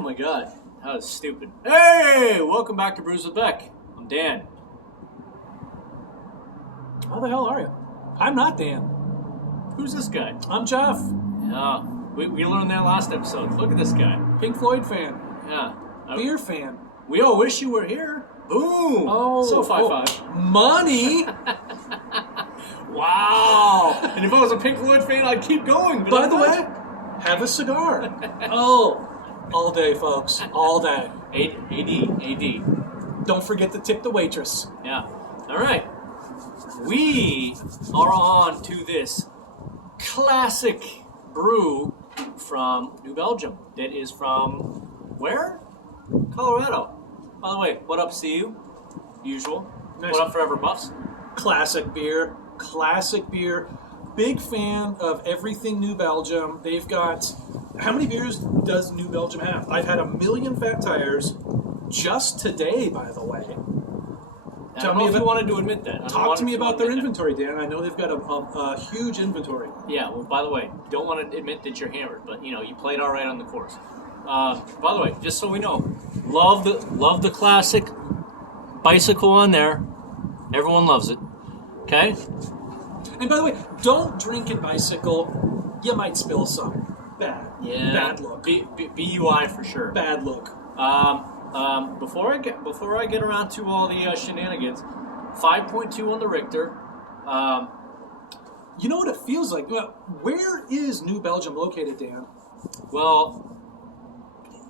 Oh my god, that was stupid. Hey, welcome back to Brews with Beck. I'm Dan. How the hell are you? I'm not Dan. Who's this guy? I'm Jeff. Yeah, we learned that last episode. Look at this guy. Pink Floyd fan. Yeah. Beer fan. We all wish you were here. Boom. Oh. So 5-5. Money. Wow. And if I was a Pink Floyd fan, I'd keep going. But By the way, have a cigar. Oh, all day, folks. All day. AD. Don't forget to tip the waitress. Yeah. All right. We are on to this classic brew from New Belgium. That is from where? Colorado. By the way, what up, CU? Usual. Nice. What up, Forever Buffs? Classic beer. Classic beer. Big fan of everything New Belgium. They've got... How many beers does New Belgium have? I've had 1,000,000 fat tires just today, by the way. I don't know if you wanted to admit that. Talk to me about their inventory, Dan. I know they've got a huge inventory. Yeah, well, by the way, don't want to admit that you're hammered, but, you know, you played all right on the course. By the way, just so we know, love the classic bicycle on there. Everyone loves it. Okay? And by the way, don't drink and bicycle. You might spill some. Bad look. BUI for sure. Bad look. Before I get around to all the shenanigans, 5.2 on the Richter. You know what it feels like? Well, where is New Belgium located, Dan? Well,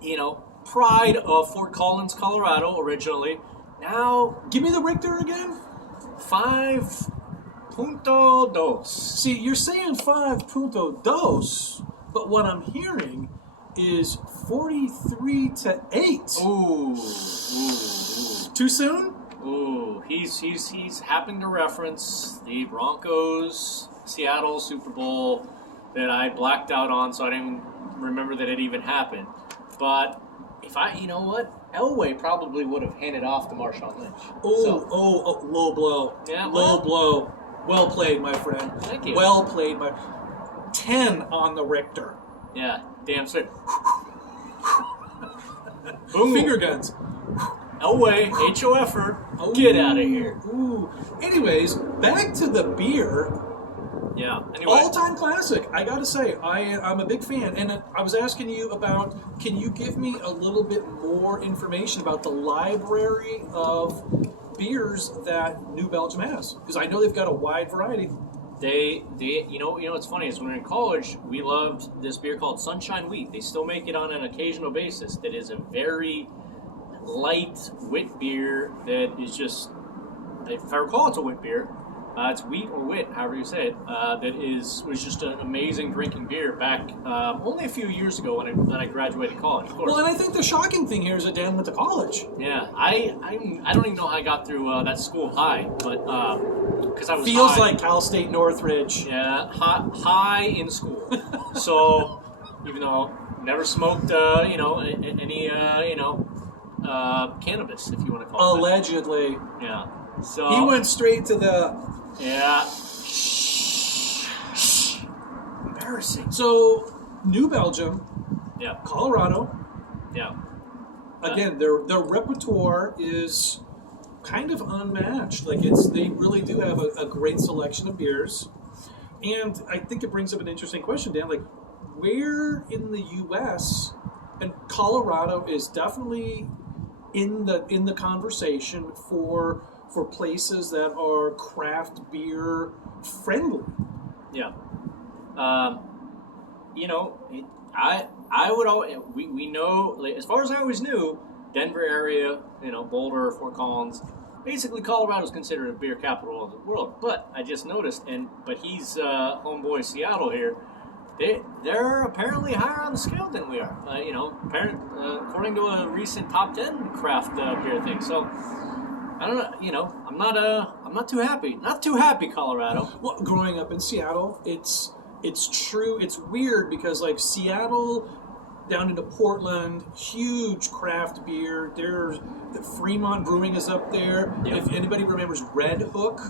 you know, pride of Fort Collins, Colorado, originally. Now, Give me the Richter again. 5.2. See, you're saying 5.2, but what I'm hearing is 43 to 8. Ooh. Too soon? Ooh, he's happened to reference the Broncos Seattle Super Bowl that I blacked out on, so I didn't even remember that it even happened. But you know what? Elway probably would have handed off to Marshawn Lynch. Oh, low blow. Yeah, low blow. Well played, my friend. Thank you. Well played, my 10 on the Richter. Yeah, damn straight. Boom. Finger guns. Elway, HOFer, get out of here. Ooh. Anyways, back to the beer. Yeah, anyway. All-time classic. I gotta say, I'm a big fan. And I was asking you about, can you give me a little bit more information about the library of beers that New Belgium has? Because I know they've got a wide variety. They, you know what's funny is when we were in college, we loved this beer called Sunshine Wheat. They still make it on an occasional basis. That is a very light wit beer that is just, if I recall, it's a wit beer. It's wheat or wit, however you say it. Was just an amazing drinking beer back only a few years ago when I graduated college. Of course. Well, and I think the shocking thing here is that Dan went to college. Yeah, I don't even know how I got through that school high, but because I was feels high. like Cal State Northridge. Yeah, high in school. So even though never smoked, any cannabis, if you want to call it. Allegedly. That. Yeah. So He went straight to the... Yeah. Embarrassing. So, New Belgium, Yeah. Colorado. Yeah. Again, their repertoire is kind of unmatched. Like they really do have a great selection of beers. And I think it brings up an interesting question, Dan. Like, where in the U.S. and Colorado is definitely in the conversation for places that are craft beer friendly. Yeah. I would always, we know, like, as far as I always knew, Denver area, Boulder, Fort Collins, basically Colorado is considered a beer capital of the world. But I just noticed, but he's homeboy Seattle here. They're apparently higher on the scale than we are. According to a recent top 10 craft beer thing. So I don't know. I'm not too happy. Not too happy, Colorado. Well, growing up in Seattle, it's true. It's weird because like Seattle down into Portland, huge craft beer. There's the Fremont Brewing is up there. Yep. If anybody remembers Red Hook,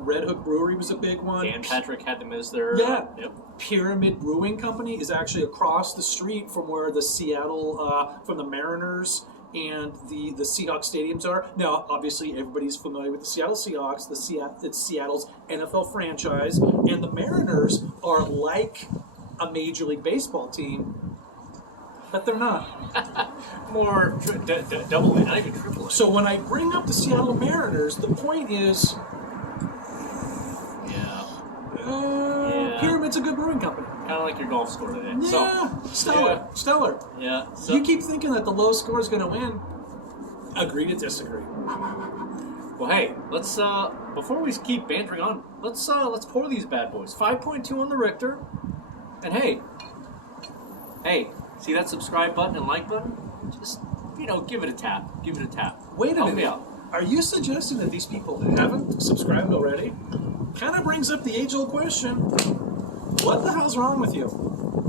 Red Hook Brewery was a big one. Dan Patrick had them as their... Yeah. Yep. Pyramid Brewing Company is actually across the street from where the from the Mariners and the Seahawks stadiums are. Now, obviously, everybody's familiar with the Seattle Seahawks. It's Seattle's NFL franchise. And the Mariners are like a Major League Baseball team, but they're not. More double A, not even triple A. So when I bring up the Seattle Mariners, the point is... Pyramid's a good brewing company. Kind of like your golf score today. Yeah, stellar. Yeah. So, You keep thinking that the low score is going to win. Agree to disagree. well, hey, let's before we keep bantering on, let's pour these bad boys. 5.2 on the Richter, and hey, see that subscribe button and like button? Just give it a tap. Give it a tap. Wait a Help me minute. out. Are you suggesting that these people haven't subscribed already? Kind of brings up the age-old question. What the hell's wrong with you?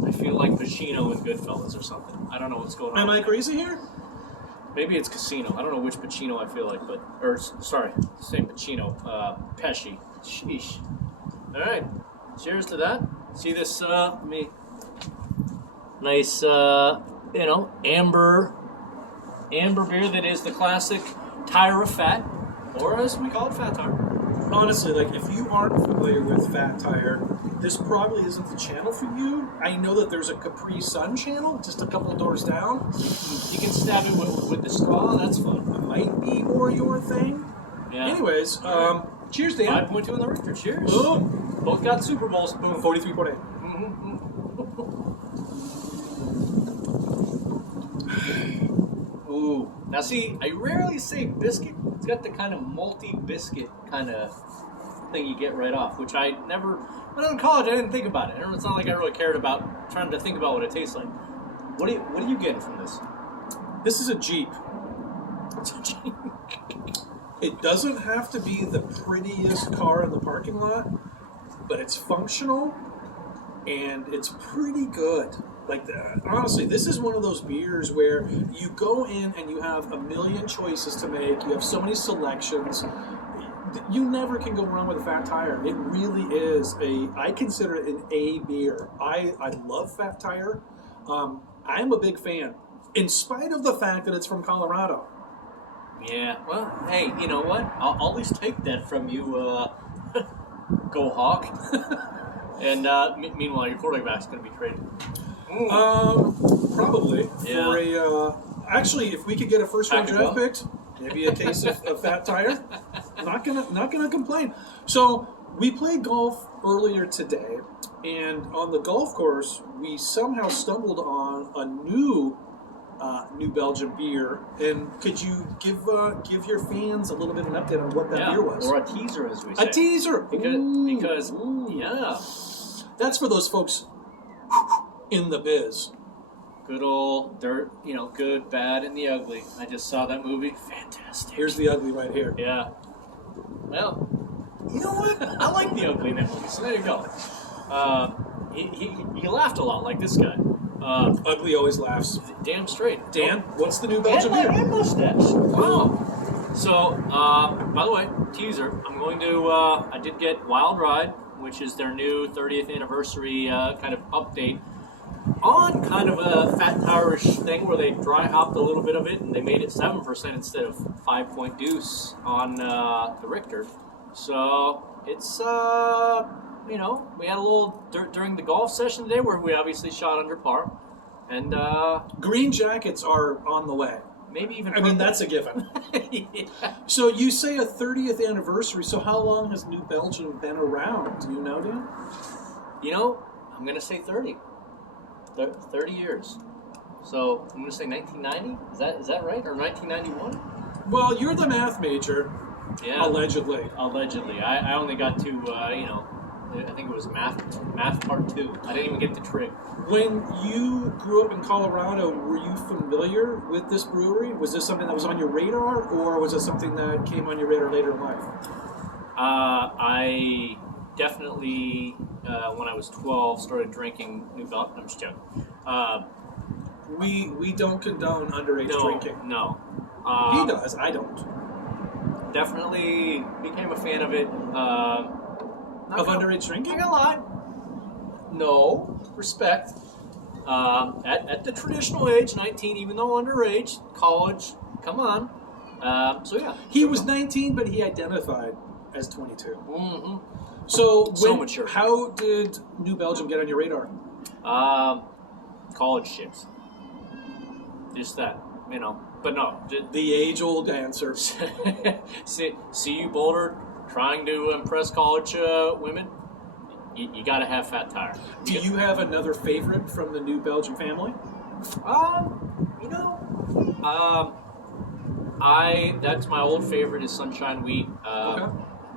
I feel like Pacino in Goodfellas or something. I don't know what's going on. Am I crazy here? Maybe it's Casino. I don't know which Pacino I feel like, same Pacino. Pesci. Sheesh. All right. Cheers to that. See this, nice, amber beer that is the classic Tire of Fat, or as we call it, Fat Tire. Honestly, if you aren't familiar with Fat Tire, this probably isn't the channel for you. I know that there's a Capri Sun channel just a couple doors down. You can stab it with the straw. That's fun. It might be more your thing. Yeah. Anyways, cheers, Dan. 5.2 on the Richter. Cheers. Boom. Both got Super Bowls. Boom. 43.8. Ooh. Now see, I rarely say biscuit. It's got the kind of malty biscuit kind of thing you get right off, which I never... When I was in college, I didn't think about it. It's not like I really cared about trying to think about what it tastes like. What are you getting from this? This is a Jeep. It's a Jeep. It doesn't have to be the prettiest car in the parking lot, but it's functional, and it's pretty good. Honestly, this is one of those beers where you go in and you have a million choices to make. You have so many selections. You never can go wrong with a Fat Tire. It really is I consider it an A beer. I love Fat Tire. I'm a big fan, in spite of the fact that it's from Colorado. Yeah, well, hey, you know what? I'll at least take that from you, Go Hawk. And meanwhile, your quarterback's going to be traded. Probably. Yeah. Actually, if we could get a first-round draft pick, maybe a case of Fat Tire. Not gonna complain. So we played golf earlier today, and on the golf course, we somehow stumbled on a New Belgium beer. And could you give your fans a little bit of an update on what that beer was? Or a teaser, as we say. A teaser. Because yeah, that's for those folks in the biz. Good old dirt, good, bad, and the ugly. I just saw that movie. Fantastic. Here's the ugly right here. Yeah. Well, you know what? I like the ugly in that movie, so there you go. He laughed a lot, like this guy. Ugly always laughs. Damn straight. Dan, what's the New Belgium beer? And mustache. Wow. So, by the way, teaser. I'm going to. I did get Wild Ride, which is their new 30th anniversary kind of update on kind of a Fat Tire-ish thing where they dry hopped a little bit of it and they made it 7% instead of 5 deuce on the Richter. So it's we had a little during the golf session today where we obviously shot under par, and green jackets are on the way. Maybe even. I mean, that's a given. Yeah. So you say a 30th anniversary. So how long has New Belgium been around? Do you know, Dan? I'm going to say 30. 30 years. So I'm going to say 1990. Is that right? Or 1991? Well, you're the math major. Yeah. Allegedly. I only got to I think it was math part 2. I didn't even get to trig. When you grew up in Colorado, were you familiar with this brewery? Was this something that was on your radar, or was it something that came on your radar later in life? I definitely, when I was 12, started drinking New Belgium. I'm just joking. We don't condone underage drinking. No. He does. I don't. definitely became a fan of it. Of underage drinking? Not gonna lie. No, respect. At the traditional age, 19, even though underage, college, come on. So yeah. He was 19, but he identified as 22. Mm-hmm. So mature. How did New Belgium get on your radar? College chicks. Just that, But no. The age-old answer. see you, Boulder, trying to impress college women. You got to have Fat Tire. Do you have another favorite from the New Belgium family? That's my old favorite is Sunshine Wheat. Okay.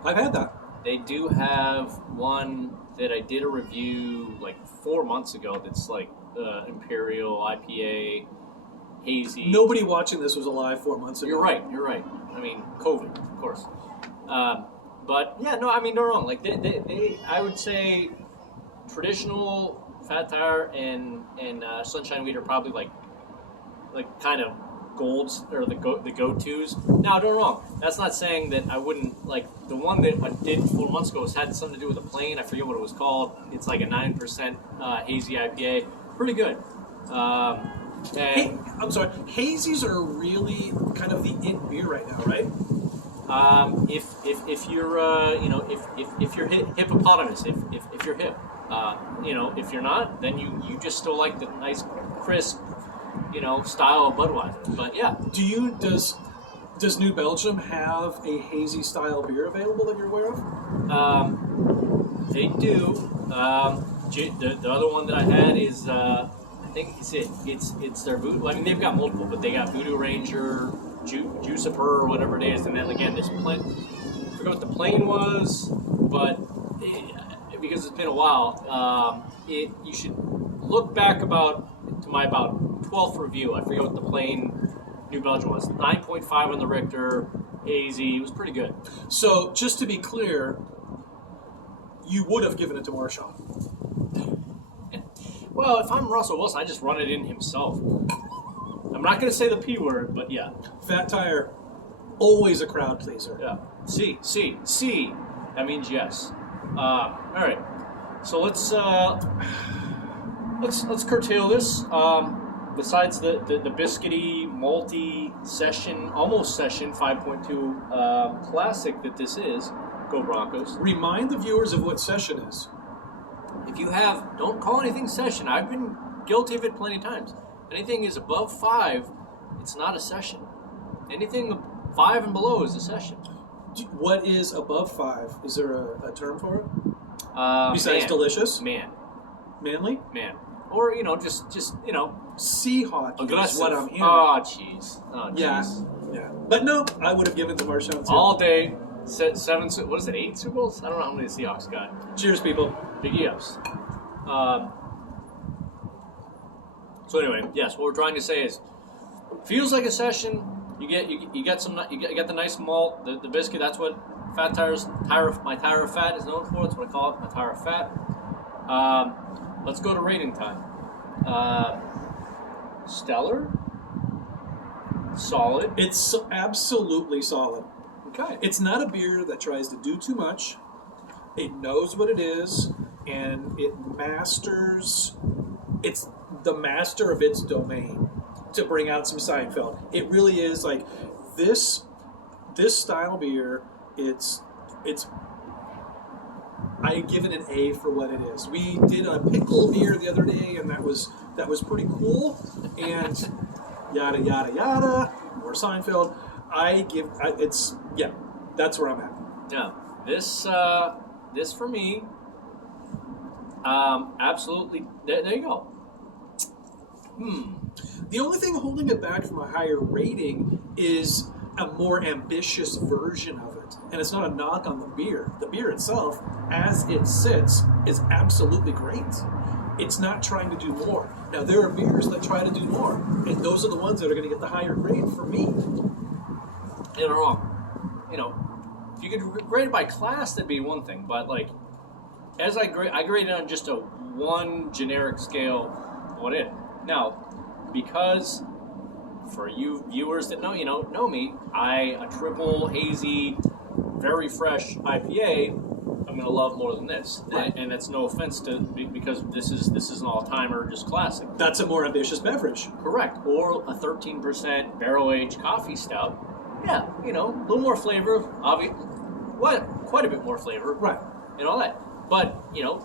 I've had that. They do have one that I did a review like 4 months ago that's like Imperial IPA, hazy. Nobody watching this was alive 4 months ago. You're right. I mean, COVID, of course. But yeah, no, I mean, they're wrong. Like they I would say traditional Fat Tire and Sunshine Wheat are probably like kind of golds or the go-tos. Now, don't wrong. That's not saying that I wouldn't like the one that I did 4 months ago had something to do with a plane. I forget what it was called. It's like a 9% hazy IPA. Pretty good. I'm sorry. Hazies are really kind of the in beer right now, right? If you're if you're hippopotamus, if you're hip, if you're not, then you just still like the nice crisp, style of Budweiser. But yeah. Does New Belgium have a hazy style beer available that you're aware of? They do. The other one that I had is I think it's their Voodoo. I mean, they've got multiple, but they got Voodoo Ranger, Juiciper, or whatever it is, and then again this plain. I forgot what the plain was, but because it's been a while, you should look back to my about 12th review. I forget what the plain New Belgium was. 9.5 on the Richter, hazy. It was pretty good. So just to be clear, you would have given it to Marchand. Well, if I'm Russell Wilson, I just run it in himself. I'm not going to say the P word, but yeah. Fat Tire, always a crowd pleaser. Yeah. C. That means yes. All right. So let's curtail this. Besides the biscuity, malty session, almost session 5.2 classic that this is, go Broncos. Remind the viewers of what session is. If you don't call anything session. I've been guilty of it plenty of times. Anything is above 5, it's not a session. Anything 5 and below is a session. What is above 5? Is there a term for it? Besides man. delicious? Man. Manly? Man. Or, just sea hot aggressive. Is what I'm hearing. Oh, jeez. Yeah. But no, I would have given to Marchand too. All day. 7, what is it, 8 Super Bowls? I don't know how many the Seahawks got. Cheers, people. Big ups. So anyway, yes, what we're trying to say is, feels like a session. You get the nice malt, the biscuit. That's what my tire of fat is known for. That's what I call it, my tire of fat. Let's go to rating time. Stellar. Solid. It's absolutely solid. Okay. It's not a beer that tries to do too much. It knows what it is, and it masters. It's the master of its domain. To bring out some Seinfeld, it really is like this style beer. It's. I give it an A for what it is. We did a pickle beer the other day, and that was pretty cool. And yada yada yada. More Seinfeld. That's where I'm at. Yeah, this for me, absolutely. There you go. The only thing holding it back from a higher rating is a more ambitious version of it. And it's not a knock on the beer. The beer itself, as it sits, is absolutely great. It's not trying to do more. Now, there are beers that try to do more, and those are the ones that are going to get the higher grade for me. You're wrong. If you could grade it by class, that'd be one thing. But, as I grade it on just a one generic scale, what it. Now, because for you viewers that know me, a triple hazy, very fresh IPA, I'm gonna love more than this. Right. And that's no offense because this is an all-timer, just classic. That's a more ambitious beverage. Correct. Or a 13% barrel-aged coffee stout. Yeah, a little more flavor. Quite a bit more flavor. Right. And all that. But,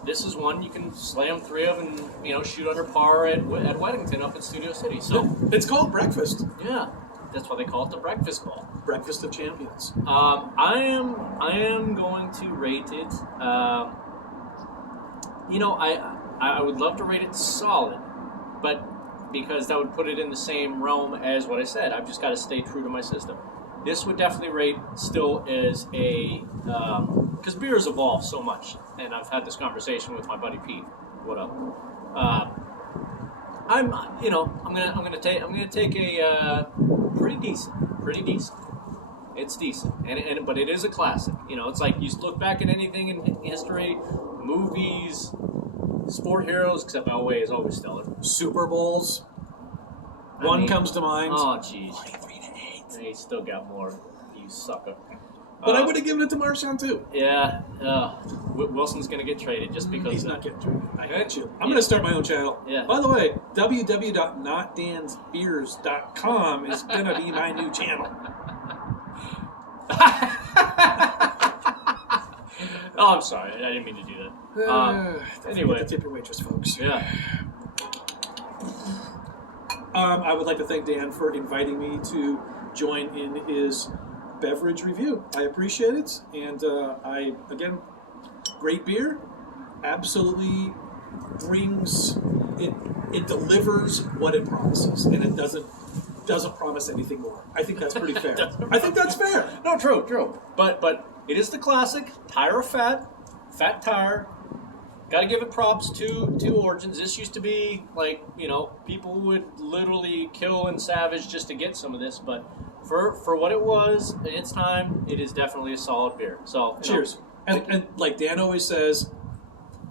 this is one you can slam 3 of and, shoot under par at Weddington up in Studio City. So It's called breakfast. yeah, that's why they call it the breakfast ball. Breakfast of champions. I am going to rate it. I would love to rate it solid, but because that would put it in the same realm as what I said, I've just got to stay true to my system. This would definitely rate still as a because beers evolve so much, and I've had this conversation with my buddy Pete. What up? I'm gonna take a pretty decent. It's decent, but it is a classic. It's like you look back at anything in history, movies, sport heroes, except Elway is always stellar. Super Bowls. One comes to mind. Oh, jeez. 23-8. He still got more. You sucker. But I would have given it to Marchand too. Yeah. Wilson's going to get traded just because. He's not getting traded. I got you. I'm going to start my own channel. Yeah. By the way, www.notdansbeers.com is going to be my new channel. Oh, I'm sorry. I didn't mean to do that. Anyway. Tip your waitress, folks. Yeah. I would like to thank Dan for inviting me to join in his beverage review. I appreciate it, and again, great beer. Absolutely brings it. It delivers what it promises, and it doesn't promise anything more. I think that's pretty fair. I think that's fair. No, true. But it is the classic tire of fat tire. Got to give it props to Origins. This used to be like, people would literally kill and savage just to get some of this, but for what it was in its time, it is definitely a solid beer. So cheers. And like Dan always says,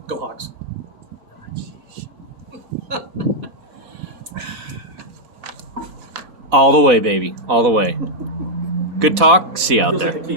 go Hawks. All the way, baby. All the way. Good talk. See you out there.